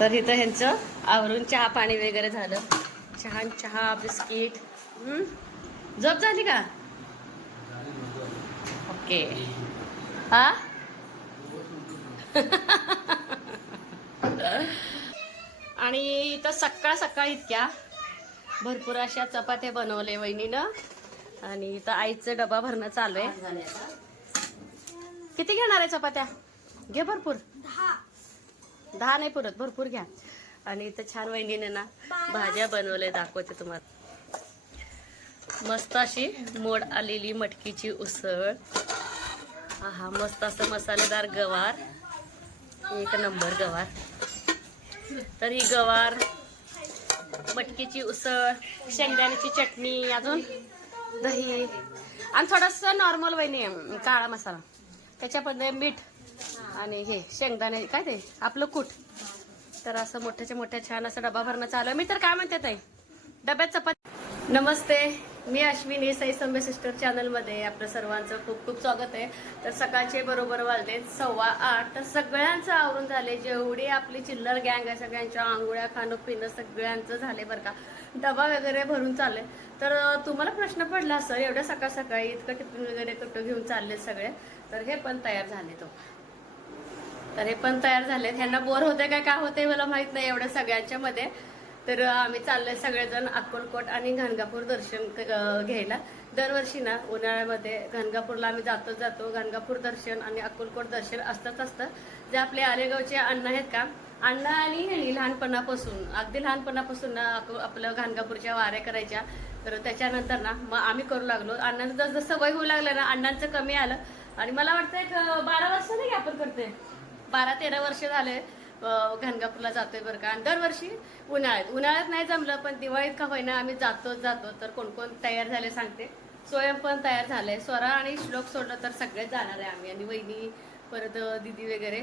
तर इथं ह्यांचं आवरून चहा पाणी वगैरे झालं. छान चहा बिस्किट? झोप झाली का? ओके. हा? आणि इथं सकाळ सकाळ इतक्या भरपूर अशा चपात्या बनवले वहिनीनं. आणि इथं आईचं डबा भरणं चालू आहे. किती घेणार आहे चपात्या? घे भरपूर. दहा नाही पुरत भरपूर घ्या. आणि इथं छान वहिनीने ना भाज्या बनवल्या दाखवते तुम्हाला. मस्त अशी मोड आलेली मटकीची उसळ. हा मस्त असं मसालेदार गवार. एक नंबर गवार. तर ही गवार मटकीची उसळ शेंगदाण्याची चटणी अजून दही. आणि थोडंसं नॉर्मल वहिनी आहे, काळा मसाला. त्याच्यामध्ये मीठ आणि हे शेंगदाणे काय ते? आपलं कूट. तर असं मोठ्याच्या मोठ्या छान असं डबा भरणं चालू आहे. मी तर काय म्हणते ताई? डब्यात चपाती. नमस्ते. मी अश्विनी साई संभे सिस्टर चॅनलमध्ये आपलं सर्वांचं खूप खूप स्वागत आहे. तर सकाळचे बरोबर वाजले सव्वा आठ. तर सगळ्यांचं आवरून झाले. जेवढी आपली चिल्लर गँग आहे सगळ्यांच्या आंघोळ्या खाणं पिणं सगळ्यांचं झाले बरं का. डबा वगैरे भरून चालले तर तुम्हाला प्रश्न पडला असं एवढ्या सकाळ सकाळी इतकं टिफिन वगैरे कुठं घेऊन चालले सगळे? तर हे पण तयार झाले तो. तर हे पण तयार झालेत. ह्यांना बोर होते काय काय होते मला माहीत नाही एवढ्या सगळ्यांच्या मध्ये. तर आम्ही चाललोय सगळेजण अक्कलकोट आणि घनगापूर दर्शन घ्यायला. दरवर्षी ना उन्हाळ्यामध्ये घनगापूरला आम्ही जातो जातो. घनगापूर दर्शन आणि अक्कलकोट दर्शन असतंच असतं. जे आपले आलेगावचे अण्णा आहेत का? अण्णा आणि लहानपणापासून अगदी लहानपणापासून ना आपलं घनगापूरच्या वाऱ्या करायच्या. तर त्याच्यानंतर ना मग आम्ही करू लागलो. अण्णांचं जसं जसं वय होऊ लागलं ना अण्णांचं कमी आलं. आणि मला वाटतं एक बारा वर्ष नाही आपण करते बारा तेरा वर्ष झाले घाणगापूरला घनगापूरला जातोय बरं का. आणि दरवर्षी उन्हाळ्यात. उन्हाळ्यात नाही जमलं पण दिवाळीत का होईना आम्ही जातोच जातो. तर कोण कोण तयार झाले सांगते. स्वयं पण तयार झाले स्वरा आणि श्लोक सोडलं तर सगळेच जाणार आहे आम्ही. आणि वहिनी परत दिदी वगैरे.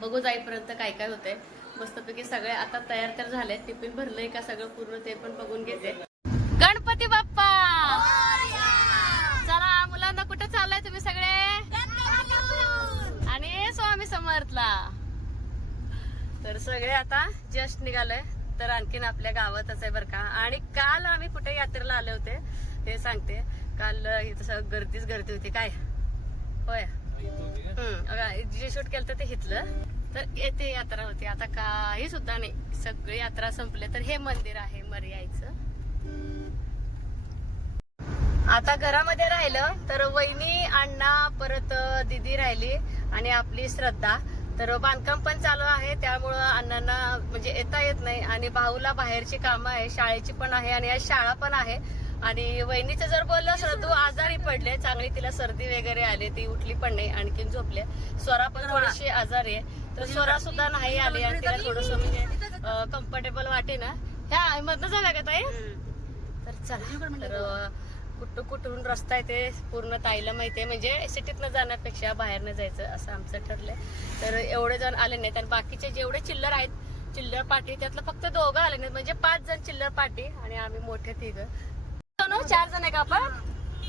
बघू जाईपर्यंत काय काय होतंय. मस्तपैकी सगळे आता तयार तर झाले टिफिन भरलंय का सगळं पूर्ण ते पण बघून घेते. गणपती बाप्पा चला मुलांना कुठे चाललाय तुम्ही सगळे आणि स्वामी तर सगळे आता जस्ट निघालोय. तर आणखीन आपल्या गावातच आहे बरं का. आणि काल आम्ही कुठे यात्रेला आले होते हे सांगते. काल इथं सगळं गर्दीच गर्दी होती काय? होय. जे शूट केलं ते हिथलं तर येते यात्रा होती. आता काही सुद्धा नाही. सगळी यात्रा संपले. तर हे मंदिर आहे मर्याईचं. आता घरामध्ये राहिलं तर वहिनी अण्णा परत दिदी राहिली आणि आपली श्रद्धा. तर बांधकाम पण चालू आहे त्यामुळं अण्णांना म्हणजे येता येत नाही. आणि भाऊला बाहेरची कामं आहे शाळेची पण आहे आणि आज शाळा पण आहे. आणि वहिनीचं जर बोललं श्रद्धू आजारी पडले चांगली तिला सर्दी वगैरे आली ती उठली पण नाही आणखीन झोपले. स्वरा पण थोडीशी आजारी आहे. तर स्वरा सुद्धा नाही आली आणि तिला थोडस म्हणजे कम्फर्टेबल वाटे ना ह्या मधनं झाल्या का ताई? तर चला. तर अं, कुठं कुठून रस्ता आहे ते पूर्ण ताईला माहिती आहे. म्हणजे सिटीतनं जाण्यापेक्षा बाहेरनं जायचं असं आमचं ठरलंय. तर एवढे जण आले नाहीत आणि बाकीचे जेवढे चिल्लर आहेत चिल्लर पार्टी त्यातलं फक्त दोघं आले नाहीत. म्हणजे पाच जण चिल्लर पार्टी आणि आम्ही मोठे तिघ. चार जण आहे का आपण?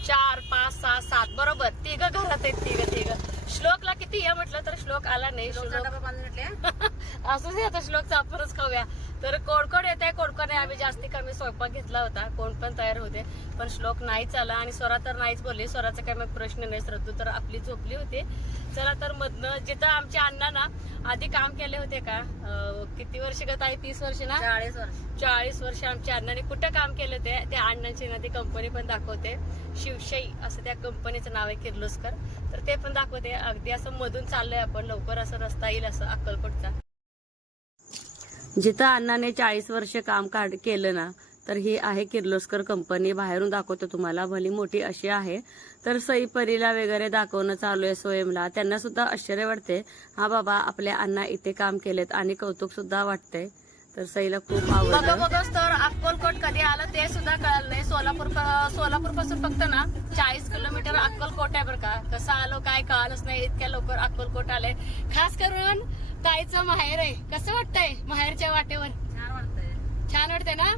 चार पाच सहा सात. बरोबर. तिघ घरात आहेत तिघ. किती आहे म्हटलं तर श्लोक आला नाही श्लोक. असंच आता श्लोकचा आपणच खाऊया. तर कोण कोण येत आहे? कोण कोण आहे आम्ही जास्ती कमी स्वयंपाक घेतला होता. कोण पण तयार होते. पण श्लोक नाहीच आला आणि स्वरा तर नाहीच बोलली. स्वराचा काही मग प्रश्न नाही. श्रद्धू तर आपली झोपली होती. चला तर मधनं जिथं आमच्या अण्णा ना आधी काम केले होते का? किती वर्ष गत आहे तीस वर्ष ना? चाळीस वर्ष. चाळीस वर्ष आमच्या अण्णाने कुठं काम केलं ते? त्या अण्णांची ना ती कंपनी पण दाखवते. शिवशाही असं त्या कंपनीचं नाव आहे किर्लोस्कर. तर ते पण दाखवते. अगदी असं मधून चाललोय आपण लवकर असं रस्ता येईल असं अक्कलकोटचा. जिथं अण्णाने चाळीस वर्ष काम काढ केलं ना तर ही आहे किर्लोस्कर कंपनी. बाहेरून दाखवतो तुम्हाला भली मोठी अशी आहे. तर सई परीला वगैरे दाखवणं चालू आहे स्वयंला. त्यांना सुद्धा आश्चर्य वाटते. हा बाबा आपल्या अण्णा इथे काम केलेत आणि कौतुक सुद्धा वाटतंय. तर सईला खूप आवडलं. बघत तर अक्कलकोट कधी आलं ते सुद्धा कळलं नाही. सोलापूर सोलापूरपासून फक्त ना चाळीस किलोमीटर अक्कलकोट आहे बरं का. कसं आलो काय कळालंच नाही. इतक्या लवकर अक्कलकोट आले. खास करून ताईचं माहेर आहे. कसं वाटतंय माहेरच्या वाटेवर? छान वाटतंय. छान वाटतंय ना?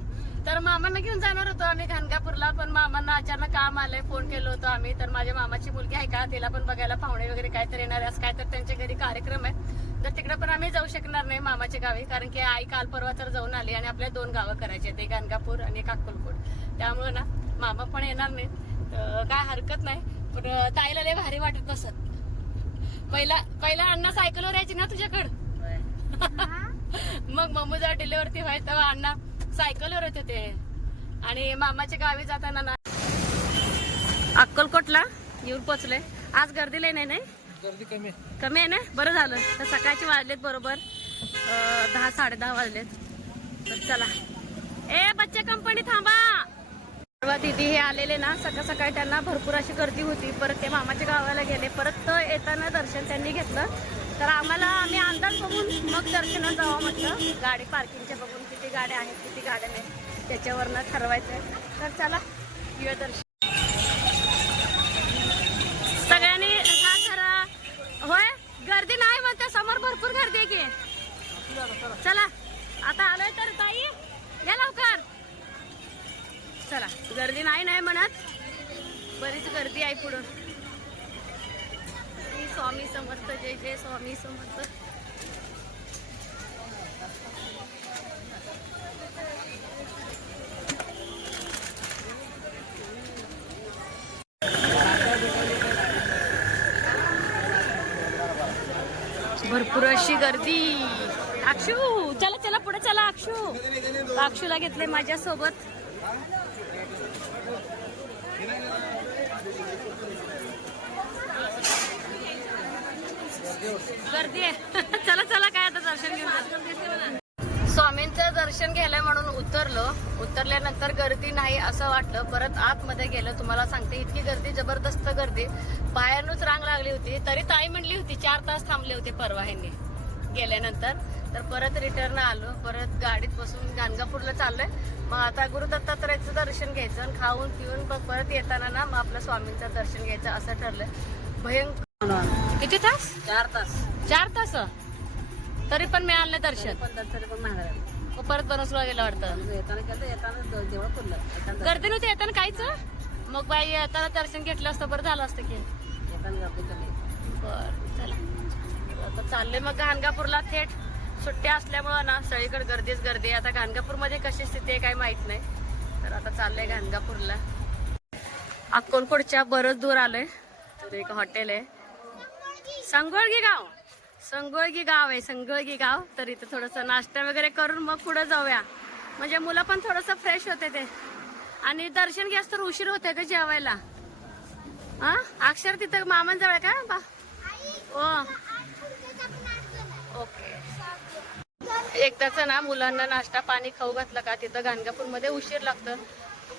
तर मामांना घेऊन जाणार होतो आम्ही घनगापूरला पण मामांना अचानक काम आलंय. फोन केलं होतं आम्ही. तर माझ्या मामाची मुलगी आहे का? तिला पण बघायला पाहुणे वगैरे काहीतरी येणार आहे. असं काय तर त्यांच्या घरी कार्यक्रम आहे. तर तिकडे पण आम्ही जाऊ शकणार नाही मामाच्या गावी कारण की आई काल परवा तर जाऊन आली आणि आपल्या दोन गावं करायचे एक गाणगापूर आणि एक अक्कलकोट. त्यामुळे ना मामा पण येणार नाहीत. तर काय हरकत नाही. पण ताईला लय भारी वाटत नसत पहिला पहिला अण्णा सायकलवर यायची ना तुझ्याकडं? मग मम्मी जेव्हा डिलिव्हरी व्हायची तेव्हा अण्णा सायकलवर येत होते. आणि मामाच्या गावी जाताना ना अक्कलकोटला येऊन पोचले आज गर्दी लय नाही नाही? गर्दी कमी कमी आहे ना? बरं झालं. तर सकाळचे वाजलेत बरोबर. दहा साडे दहा वाजलेत. तर चला. ए बच्चे कंपनी थांबा. परवा दिदी हे आलेले ना सकाळ सकाळी त्यांना भरपूर अशी गर्दी होती. परत ते मामाच्या गावाला गेले. परत येताना दर्शन त्यांनी घेतलं. तर आम्हाला आम्ही अंदाज बघून मग दर्शनात जावं म्हटलं. गाडी पार्किंगच्या बघून किती गाड्या आहेत किती गाड्या नाही त्याच्यावरनं ठरवायचं तर चला येऊया दर्शन सगळ्यांनी हा खरा होय गर्दी नाही म्हणते समोर भरपूर गर्दी आहे की चला आता आलोय तर ताई या लवकर चला गर्दी नाही नाही म्हणत बरीच गर्दी आहे पुढं श्री स्वामी समर्थ जय जय स्वामी समर्थ भरपूर अशी गर्दी. अक्षू चला चला पुढे चला अक्षू. अक्षूला घेतले माझ्या सोबत गर्दी आहे. चला चला काय आता दर्शन घेऊन स्वामींचं दर्शन घ्यायला म्हणून उतरलो. उतरल्यानंतर गर्दी नाही असं वाटलं. परत आतमध्ये गेलं. तुम्हाला सांगते इतकी गर्दी जबरदस्त गर्दी. बाहेरनच रांग लागली होती. तरी ताई म्हणली होती चार तास थांबले होते परवा ह्यांनी गेल्यानंतर. तर परत रिटर्न आलो. परत गाडीत बसून गाणगापूरला चाललोय. मग आता गुरु दत्तात्रयाचं दर्शन घ्यायचं आणि खाऊन पिऊन मग परत येताना ना मग आपलं स्वामींचं दर्शन घ्यायचं असं ठरलंय. भयंकर. किती तास? चार तास. चार तास? तरी पण मिळालं दर्शन. पण दर्शन पण आहे. मग परत बनसला गेलं वाटतं. येताना केलं येताना द- देवळं पुरलं येताना गर्दी नव्हती येताना काहीच? मग बाई येताना दर्शन घेतलं असतं बरं झालं असतं की. येताना गर्दी कमी. बर चला. आता चालले मग गाणगापूरला थेट. सुट्ट्या असल्यामुळं ना सगळीकडे गर्दीच गर्दी. आता गाणगापूरमध्ये कशी स्थिती आहे काही माहीत नाही. तर आता चाललंय गाणगापूरला अक्कलकोटच्या बरंच दूर आलोय. एक हॉटेल आहे. संगोळगी गाव. संगोळगी गाव आहे संगोळगी गाव. तर इथं थोडंसं नाश्ता वगैरे करून मग पुढे जाऊया. म्हणजे मुलं पण थोडंसं फ्रेश होते ते. आणि दर्शन घ्यास तर उशीर होते का जेवायला. हा अक्षर तिथं मामांजवळ आहे का? बा. ओ. ओके. एकदाच ना मुलांना नाश्ता पाणी खाऊ घातलं का? तिथं गाणगापूरमध्ये उशीर लागतं.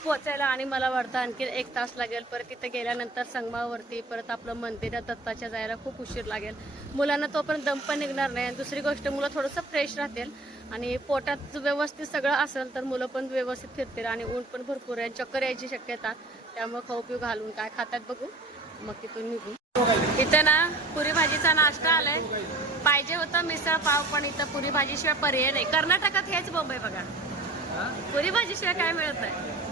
पोचायला आणि मला वाटतं आणखी एक तास लागेल. परत तिथे गेल्यानंतर संगमावरती परत आपलं मंदिर आहे दत्ताच्या जायला खूप उशीर लागेल. मुलांना तोपर्यंत दम पण निघणार नाही. आणि दुसरी गोष्ट मुलं थोडंसं फ्रेश राहतील. आणि पोटात व्यवस्थित सगळं असेल तर मुलं पण व्यवस्थित फिरतील आणि ऊन पण भरपूर आहे. चक्कर यायची शक्यता. त्यामुळे खाऊ पिऊ घालून काय खातात बघू. मग तिथून निघू. इथं ना पुरी भाजीचा नाश्ता आलाय. पाहिजे होतं मिसळ पाव पण इथं पुरी भाजीशिवाय पर्याय नाही. कर्नाटकात हेच बॉम्बे बघा. पुरी भाजीशिवाय काय मिळत नाही. भेटत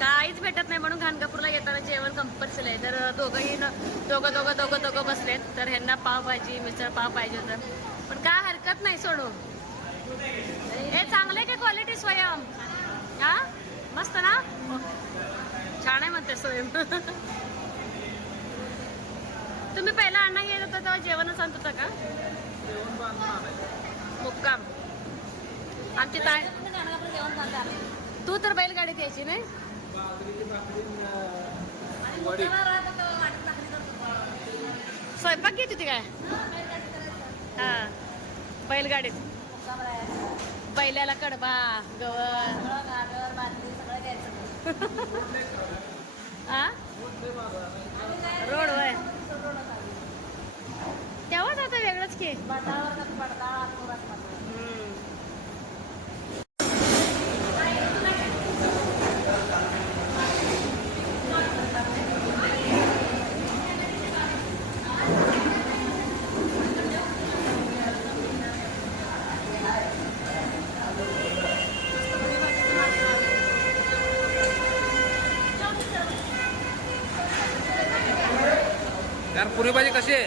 काहीच भेटत नाही म्हणून घानगापूरला येताना जेवण कंपल्सरी आहे. तर दोघंही न- दोघं दोघं दोघं दोघं बसलेत. तर ह्यांना पावभाजी मिसळ पाव पाहिजे होतं. पण काय हरकत नाही सोडू. हे चांगलं आहे का क्वालिटी स्वयं? हा? मस्त ना? छान आहे म्हणते स्वयं. तुम्ही पहिला अण्णा येत होता तेव्हा जेवणच आणत होता का? मुक्काम. आमची ताय तू तर बैलगाडीत यायची नाही? स्वयंपाक घेत होती काय? हा. बैलगाडीत. बैलाला कडबा गवत. हा रोड वय. तेव्हाच आता वेगळंच की. कसे?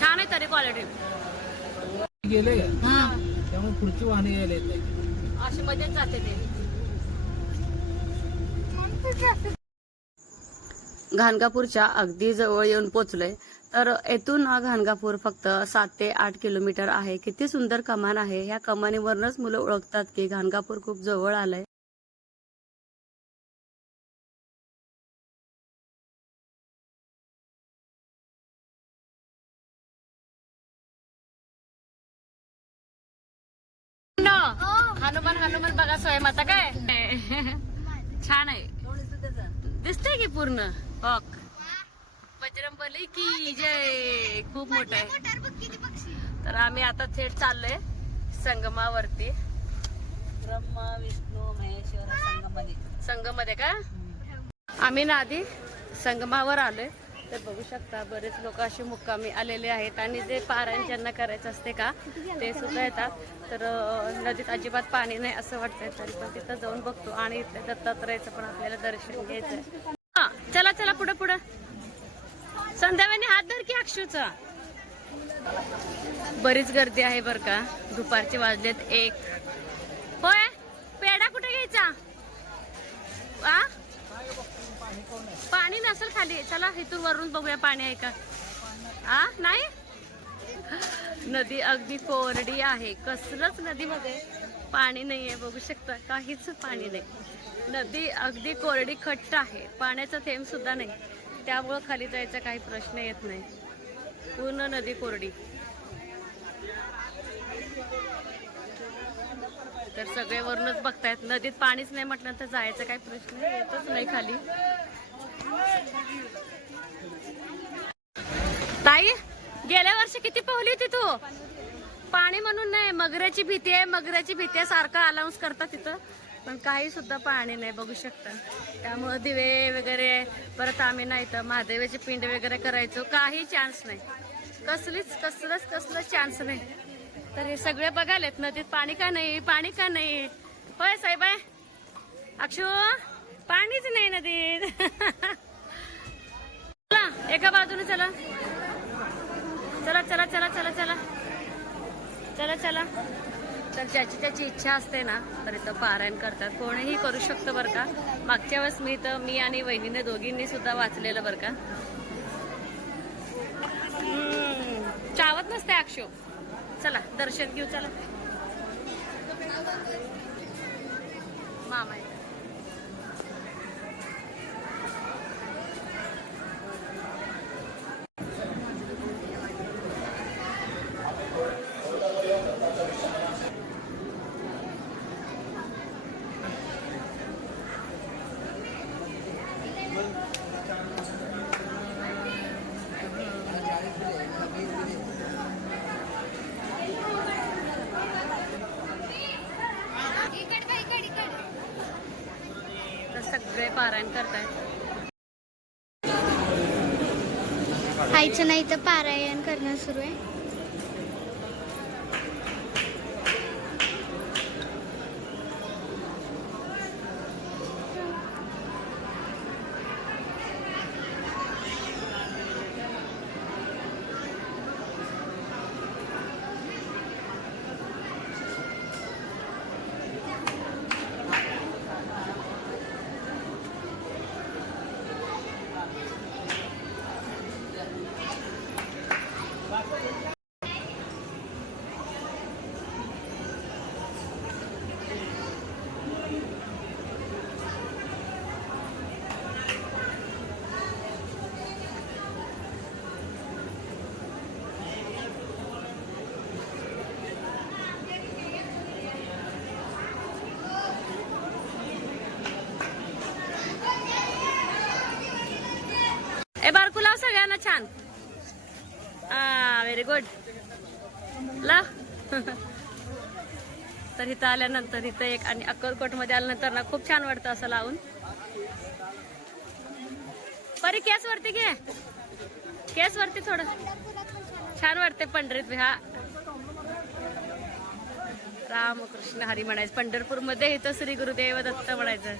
छान आहे तरी क्वालिटी त्यामुळे वाहने अशी मजेत जाते ते. घाणकापूरच्या अगदी जवळ येऊन पोचलोय. तर येथून हा घाणगापूर फक्त सात ते आठ किलोमीटर आहे. किती सुंदर कमान आहे. ह्या कमानीवरूनच मुलं ओळखतात की घाणगापूर खूप जवळ आलंय. न, हनुमान हनुमान बघा स्वयंमाता काय. छान आहे. दिसतंय की पूर्ण? हॉक बजरंगबली की जय. खूप मोठं आहे. तर आम्ही आता थेट चाललोय संगमावरती. ब्रह्मा विष्णू महेश्वर संगममध्ये संगमध्ये का? आम्ही ना आधी संगमावर आलोय. तर बघू शकता बरेच लोक असे मुक्कामी आलेले आहेत. आणि जे पारायण ज्यांना करायचं असते का ते सुद्धा येतात. तर नदीत अजिबात पाणी नाही असं वाटतंय तरी पण तिथं जाऊन बघतो. आणि इथे दत्तात्रयाचं पण आपल्याला दर्शन घ्यायचंय. हा चला चला पुढं पुढं. संध्याकाळी हात धर की अक्षूचा. बरीच गर्दी आहे बर का. दुपारचे वाजलेत एक. होय? पेढा कुठे घ्यायचा? आ? पाणी नसेल खाली. चला इथून वरून बघूया पाणी आहे का. आ? नाही? नदी अगदी कोरडी आहे. कसलंच नदीमध्ये पाणी नाहीये बघू शकता. काहीच पाणी नाही. नदी अगदी कोरडी खट्ट आहे. पाण्याचा थेंब सुद्धा नाही. त्यामुळं खाली जायचा काही प्रश्न येत नाही. पूर्ण नदी कोरडी. तर सगळे वरूनच बघतायत. नदीत पाणीच नाही म्हटलं तर जायचा काही प्रश्न येतच नाही खाली. ताई गेल्या वर्षी किती पोहली होती तू? पाणी म्हणून नाही मगऱ्याची भीती आहे मगऱ्याची भीती आहे सारखं अलाउन्स करतात तिथं. पण काही सुद्धा पाणी नाही बघू शकता. त्यामुळं दिवे वगैरे परत आम्ही नाही तर महादेवाचे पिंड वगैरे करायचो. काही चान्स नाही. कसलीच कसलंच कसलंच चान्स नाही. तर हे सगळे बघायलेत नदीत पाणी का नाही पाणी का नाही? होय साहेब अक्षू पाणीच नाही नदीत. चला एका बाजूने चला. चला चला चला चला चला. चला चला. तर ज्याची त्याची इच्छा असते ना तर इथं पारायण करतात. कोणीही करू शकतं बरं का. मागच्या वेळेस मी तर मी आणि वहिनीने दोघींनी सुद्धा वाचलेलं बरं का. चावत नसते अक्षो. चला दर्शन घेऊ चला. मामा वाचन नाही तर पारायण करणं सुरू आहे. व्हेरी गुड ला. तर इथं आल्यानंतर इथं एक आणि अक्कलकोटमध्ये आल्यानंतर ना खूप छान वाटतं असं लावून. परी केस वरती घे. केस वरती थोडं. छान वाटते पंढरीत हा. रामकृष्ण हरी म्हणायचं. पंढरपूरमध्ये इथं श्री गुरुदेव दत्त म्हणायचं.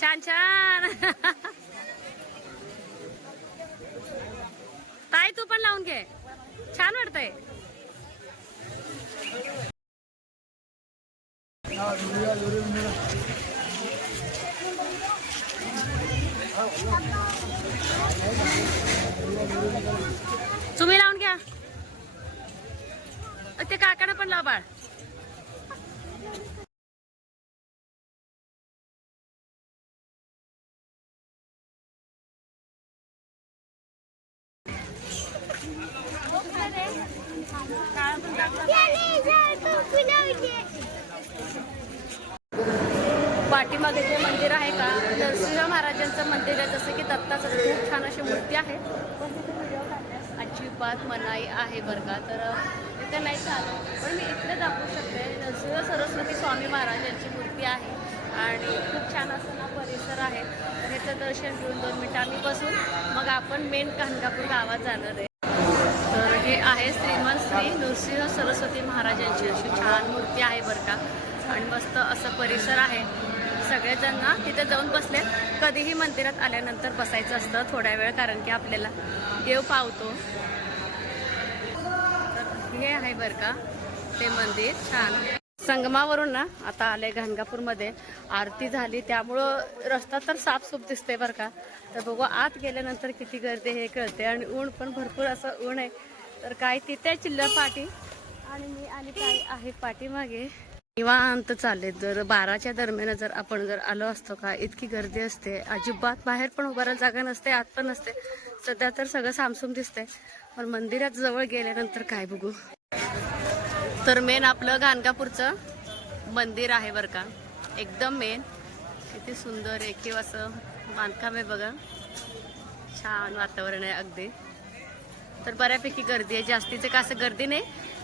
छान छान. ताई तू पण लावून घे. छान वाटतंय तुम्ही लावून घ्या अ, ते काकाने पण लाव बाळ पाठीमागे जे मंदिर आहे का नरसिंह महाराजांचं मंदिर आहे जसं की दत्ताचं खूप छान अशी मूर्ती आहे. अजिबात मनाई आहे बरं का तर तिथे नाही चालत. पण मी इकडे दाखवू शकते. नरसिंह सरस्वती स्वामी महाराजांची मूर्ती आहे आणि खूप छान असं ना परिसर आहे. तर ह्याचं दर्शन घेऊन दोन मिनटं आम्ही बसून मग आपण मेन गाणगापूर गावात जाणार आहे. हे आहे श्रीमंत श्री नृसिंह सरस्वती महाराजांची अशी छान मूर्ती आहे बरं का. आणि मस्त असं परिसर आहे. सगळेजण ना तिथे जाऊन बसले कधीही मंदिरात आल्यानंतर बसायचं असतं थोड्या वेळ कारण की आपल्याला देव पावतो. तर हे आहे बरं का ते मंदिर. छान. संगमावरून ना आता आले गाणगापूरमध्ये आरती झाली. त्यामुळं रस्ता तर साफसूफ दिसते बरं का. तर बघू आत गेल्यानंतर किती गर्दी हे कळते आणि ऊन पण भरपूर असं ऊन आहे. तर काय तिथे चिल्लर पाठी आणि मी आणि काय आहे पाठीमागे निवांत चालले. जर बाराच्या दरम्यान जर आपण जर आलो असतो का इतकी गर्दी असते. अजिबात बाहेर पण उभारायला जागा नसते आत पण नसते. सध्या तर सगळं सामसूम दिसते पण मंदिरात जवळ गेल्यानंतर काय बघू? तर मेन आपलं गाणगापूरचं मंदिर आहे बरं का. एकदम मेन किती सुंदर एकीव असं बांधकाम आहे बघा. छान वातावरण आहे अगदी. तर बऱ्यापैकी गर्दी आहे. जास्तीचे का असं गर्दी नाही.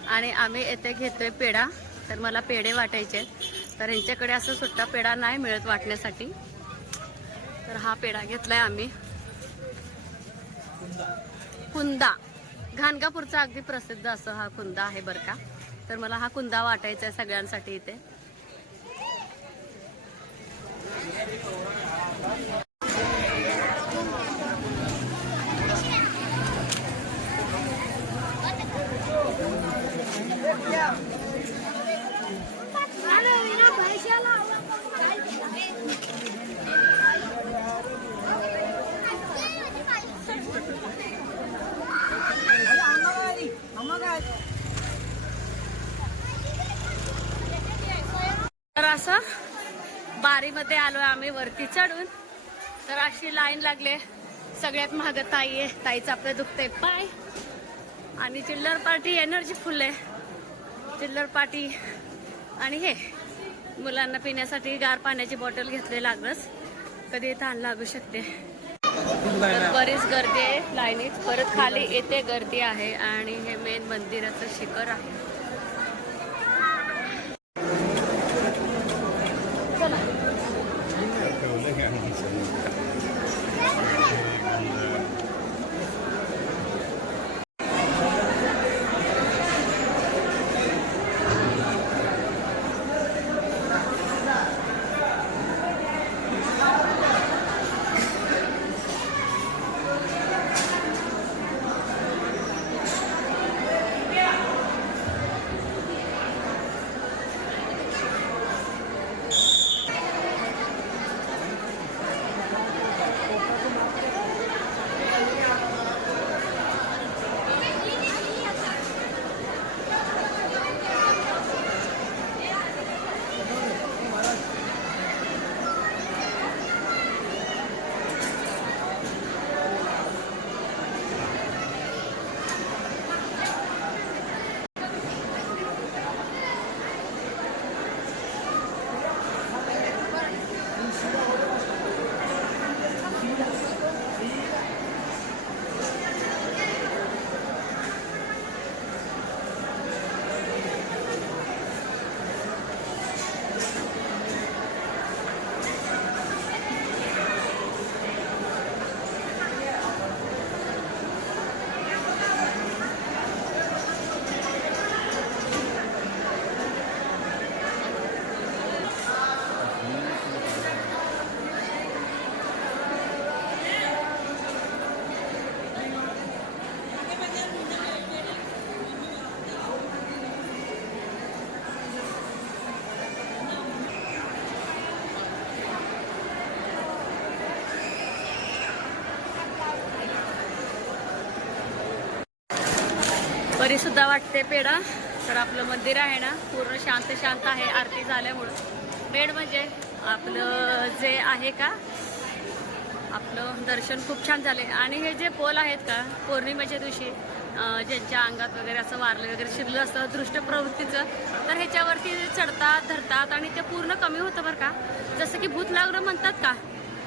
आणि आम्ही येथे घेतोय पेढा. तर मला पेढे वाटायचे आहेत. तर यांच्याकडे असं सुट्टा पेढा नाही मिळत वाटण्यासाठी. तर हा पेढा घेतलाय आम्ही. कुंदा. घाणगापूरचा अगदी प्रसिद्ध असं हा कुंदा आहे बरं का. तर मला हा कुंदा वाटायचा आहे सगळ्यांसाठी इथे तर असं मध्ये आलो आम्ही वरती चढून. तर अशी लाईन लागले सगळ्यात महाग ताई आहे. ताईचं आपलं दुखतंय पाय. आणि चिल्लर पार्टी एनर्जी फुल आहे. चिल्लर पार्टी आणि हे मुलांना पिण्यासाठी गार पाण्याची बॉटल घेतले लागलंच कधी तहान लागू शकते. तर बरीच गर्दी आहे लाईनीत. परत खाली येते गर्दी आहे आणि हे मेन मंदिराचं शिखर आहे. तरी सुद्धा वाटते पेढा. तर आपलं मंदिर आहे ना पूर्ण शांत शांत आहे आरती झाल्यामुळं. मेड म्हणजे आपलं जे आहे का आपलं दर्शन खूप छान झाले. आणि हे जे पोल आहेत का पौर्णिमेच्या दिवशी ज्यांच्या अंगात वगैरे असं वारलं वगैरे शिरलं असतं दृष्ट प्रवृत्तीचं तर ह्याच्यावरती चढतात धरतात आणि ते पूर्ण कमी होतं बरं का. जसं की भूत लागणं म्हणतात का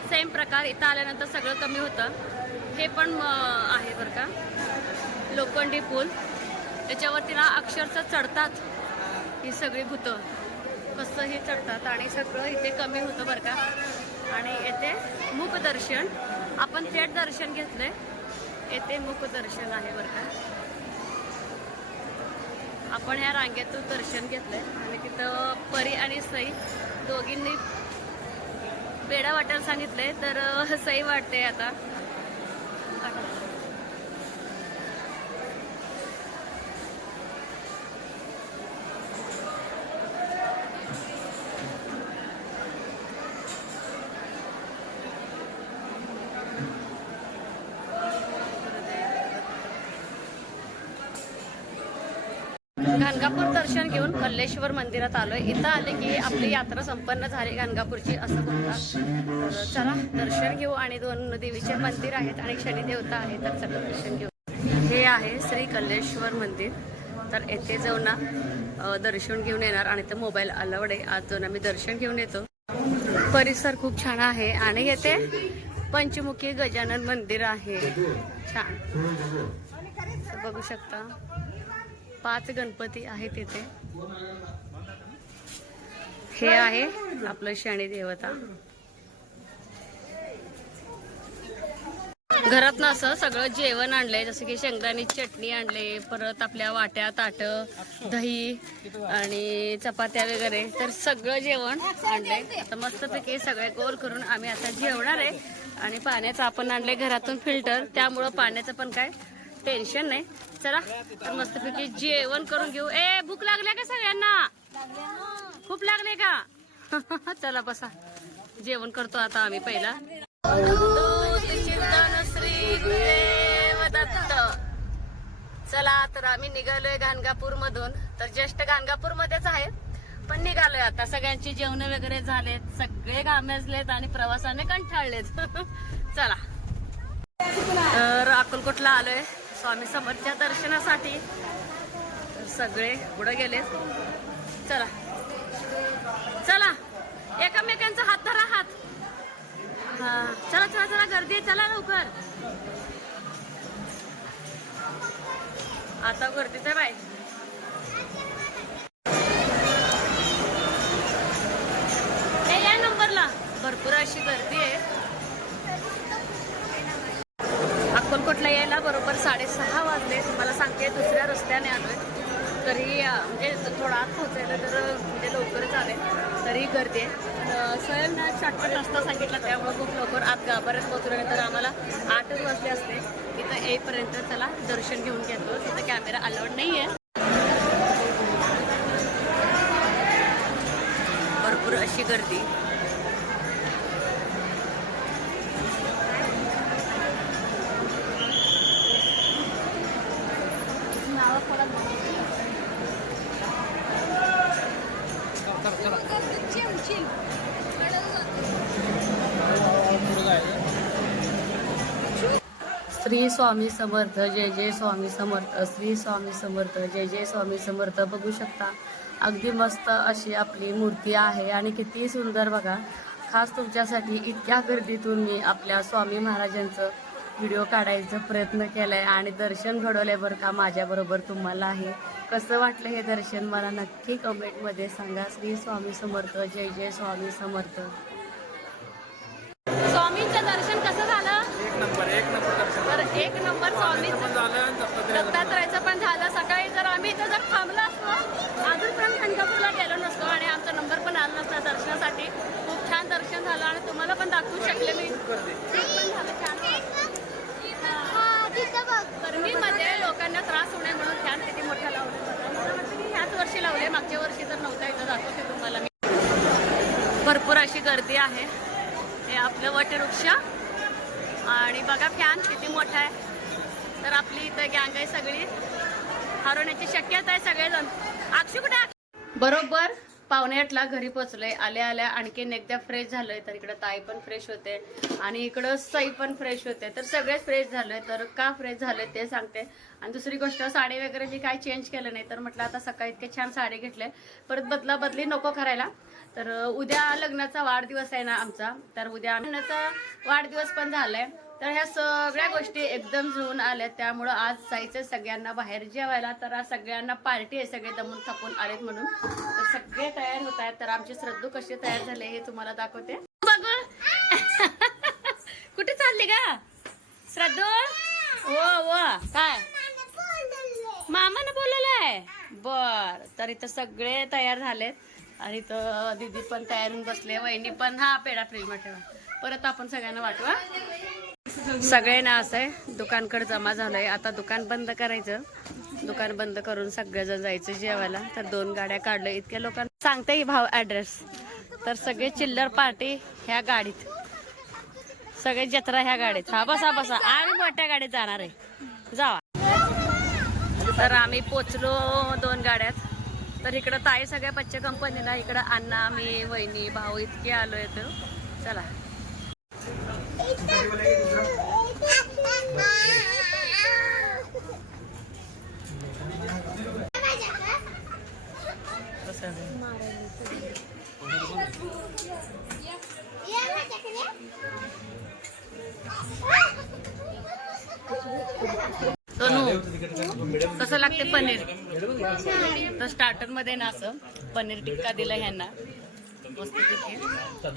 सेम प्रकार इथं आल्यानंतर सगळं कमी होतं. हे पण आहे बरं का. लोखंडी पूल. त्याच्यावरती ना अक्षरशः चढतात ही सगळी भूतं. कसंही चढतात आणि सगळं इथे कमी होतं बरं का. आणि येथे मुखदर्शन. आपण थेट दर्शन घेतलंय. येथे मुखदर्शन आहे बरं का. आपण ह्या रांगेतून दर्शन घेतलंय. आणि तिथं परी आणि सई दोघींनी पेढा वाटायला सांगितलंय तर सई वाटते आता. घेऊन मंदिरात मंदिरात आलोय. इथं आले की आपली यात्रा संपन्न झाली गाणगापूरची असं बोलतात चला दर्शन घेऊ आणि दोन देवीचे मंदिर आहेत आणि शनिदेवता आहे तर चला दर्शन घेऊ. हे आहे श्री कल्लेश्वर मंदिर. तर येथे जाऊन ना दर्शन घेऊन येणार आणि तर मोबाईल अलाउड आहे. आज जाऊन आम्ही दर्शन घेऊन येतो. परिसर खूप छान आहे आणि येथे पंचमुखी गजानन मंदिर आहे. छान. बघू शकता. पाच गणपती आहेत इथे. हे आहे आपलं शनी देवता. घरात ना असं सगळं जेवण आणलंय जसं की शेंगदाणी चटणी आणले परत आपल्या वाट्या ताट दही आणि चपात्या वगैरे. तर सगळं जेवण आणलंय. आता मस्तपैकी सगळे गोल करून आम्ही आता जेवणार आहे. आणि पाण्याचं आपण आणलंय घरातून फिल्टर. त्यामुळं पाण्याचं पण काय टेन्शन नाही. चला तर मस्तपैकी जेवण करून घेऊ. ए भूक लागल्या का सगळ्यांना? खूप लागले का? चला बसा. जेवण करतो आता आम्ही पहिला. चला तर आम्ही निघालोय गाणगापूर मधून तर ज्येष्ठ गाणगापूर मध्येच आहे पण निघालोय आता. सगळ्यांची जेवण वगैरे झालेत सगळे घामेजलेत आणि प्रवासाने कंठाळलेत चला. तर अकोलकोटला आलोय. स्वामी समर्थच्या दर्शनासाठी सगळे पुढं गेले. चला. चला. एकमेकांचा हात धरा हात. हा. चला चला चला गर्दी आहे, चला लवकर. आता गर्दीच आहे बाय या नंबरला. भरपूर अशी गर्दी आहे. अक्कलकोटला यायला बरोबर साडेसहा वाजले. तुम्हाला सांगते दुसऱ्या रस्त्याने आलोय. तरी म्हणजे थोडा आत पोहोचायला तर म्हणजे लवकरच आले तरी गर्दी आहे. स्वयं शॉर्टकट रस्ता सांगितला त्यामुळे खूप लवकर आत गाभाऱ्यात पोहोचलो. तर आम्हाला आठच वाजले असते. इथं येईपर्यंत चला दर्शन घेऊन घेतो. तिथं कॅमेरा अलाउड नाही आहे भरपूर अशी गर्दी. स्वामी समर्थ जय जय स्वामी समर्थ श्री स्वामी समर्थ जय जय स्वामी समर्थ. बघू शकता अगदी मस्त अशी आपली मूर्ती आहे आणि किती सुंदर बघा. खास तुमच्यासाठी इतक्या गर्दीतून मी आपल्या स्वामी महाराजांचं व्हिडिओ काढायचा प्रयत्न केला आहे आणि दर्शन घडवलंय बरं का माझ्याबरोबर तुम्हाला आहे कसं वाटलं हे दर्शन मला नक्की कमेंटमध्ये सांगा. श्री स्वामी समर्थ जय जय स्वामी समर्थ. स्वामींचं दर्शन कसं झालं? एक नंबर एक नंबर दर्शन तर एक नंबर स्वामींचं पण झालं आणि दत्तात्रयाचं पण झालं. सकाळी जर आम्ही इथं जर थांबलो असतो अजूनपर्यंत खंडपूरला गेलो नसतो आणि आमचा नंबर पण आला नसता दर्शनासाठी. खूप छान दर्शन झालं आणि तुम्हाला पण दाखवू शकले मी. पण झालं छान गर्मीमध्ये लोकांना त्रास होणे म्हणून फॅन किती मोठा लावले मला वाटतं की ह्याच वर्षी लावले. मागच्या वर्षी तर नव्हता इथं दाखवते तुम्हाला मी. भरपूर अशी गर्दी आहे. हे आपलं वटवृक्ष. आणि बघा फॅन किती मोठा आहे. तर आपली इथं गँग आहे सगळी. हरवण्याची शक्यता आहे सगळेजण. अक्षू कुठे बरोबर पावणे आठला घरी पोचलोय आल्या आल्या आणखीन एकदा फ्रेश झालोय. तर इकडं ताई पण फ्रेश होते. आणि इकडं सई पण फ्रेश होते. तर सगळेच फ्रेश झालोय तर का फ्रेश झालोय ते सांगते. आणि दुसरी गोष्ट साडी वगैरे जी काय चेंज केलं नाही. तर म्हटलं आता सकाळी इतके छान साडी घेतले. परत बदला बदली नको करायला. तर उद्या लग्नाचा वाढदिवस आहे ना आमचा. तर उद्या लग्नाचा वाढदिवस पण झालाय. तर ह्या सगळ्या गोष्टी एकदम जुळून आल्या त्यामुळं आज जायचं सगळ्यांना बाहेर जेवायला. तर आज सगळ्यांना पार्टी आहे सगळे दमून थकून आलेत म्हणून. तर सगळे तयार होत आहेत. तर आमचे श्रद्धू कसे तयार झाले हे तुम्हाला दाखवते. कुठे चालले का श्रद्धू हो हो. काय? मामानं बोलवलंय. बर. तर इथं सगळे तयार झालेत. आणि तर दीदी पण तयार होऊन बसले वहिनी पण हा पेढा फ्रीजमध्ये ठेवा. परत आपण सगळ्यांना वाटवा. ना असं आहे दुकानकडे जमा झालंय. आता दुकान बंद करायचं. दुकान बंद करून सगळेजण जायचं जेवायला. तर दोन गाड्या काढल्या. इतक्या लोकांना सांगते भाव ऍड्रेस तर सगळे चिल्लर पार्टी ह्या गाडीत. सगळे जत्रा ह्या गाडीत. हा बसा बसा. आम्ही मोठ्या गाडीत जाणार आहे. जावा. तर आम्ही पोचलो दोन गाड्यात. तर इकडं ताई सगळ्या बच्चे कंपनीला इकडं अण्णा मी वहिनी भाऊ इतके आलो येतो चला. कसं लागते पनीर? तर स्टार्टरमध्ये ना असं पनीर टिक्का दिलं ह्यांना. मस्त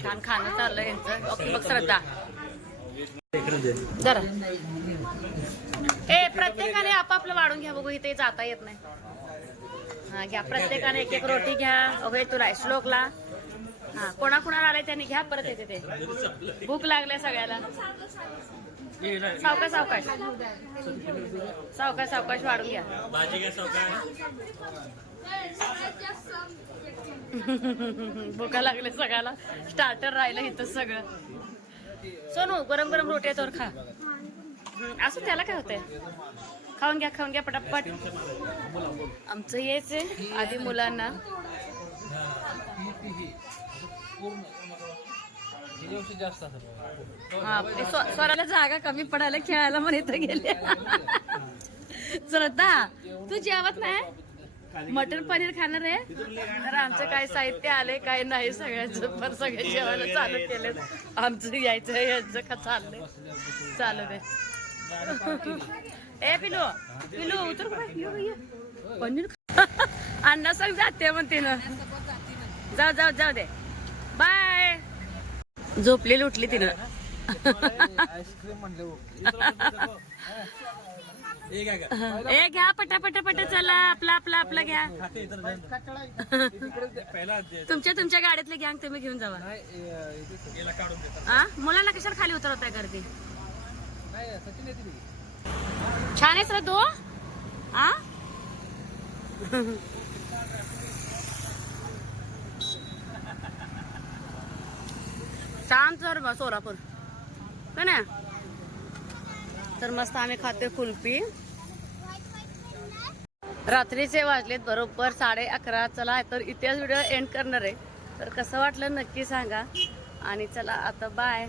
छान खाणं चाललं यांचं. ओके बघ श्रद्धा. जरा. ए प्रत्येकाने आपापलं वाढून घ्या बघू इथे जाता येत नाही. हा घ्या. प्रत्येकाने एक एक रोटी घ्या. अगे तुला श्लोकला. हा कोणाकोणाला आलाय त्यांनी घ्या परत येते ते. भूक लागल्या सगळ्याला. सावकाश सावकाश. सावकाश सावकाश वाढून घ्या. भुका लागले सगळ्याला. स्टार्टर राहिलं इथं सगळं. सोनू गरम गरम रोटी तर खा. असं त्याला काय होतंय? खाऊन घ्या खाऊन घ्या पटापट. आमचं हेच आहे आधी मुलांना. जास्त स्वराला जागा कमी पडायला खेळायला म्हणे इथं गेले. श्रद्धा तू जेवत नाही? मटन पनीर खाणार आहे? तर आमचं काय साहित्य आले काय नाही सगळ्यांचं पण सगळे जेवायला चालू केले आमचं यायचं यायचं का चाललंय? चालू दे. ए पिलू पिलू उतर पनीर अण्णा सांग जाते म्हणते ना जाऊ जाऊ जाऊ दे. बाय. झोपलेली उठली तिनं. ए घ्या पटापटा पटा चला. आपला आपला आपला घ्या. तुमच्या तुमच्या गाडीतले गँग तुम्ही घेऊन जावा. मुलांना कशाला खाली उतरवताय गर्दी? छान आहेस रे तू आ? छान सर बा सोलापूर. का ना? तर मस्त आम्ही खाते कुल्फी. रात्रीचे वाजलेत बरोबर साडे अकरा. चला तर इतिहास व्हिडिओ एंड करणार आहे. तर कसं वाटलं नक्की सांगा. आणि चला आता बाय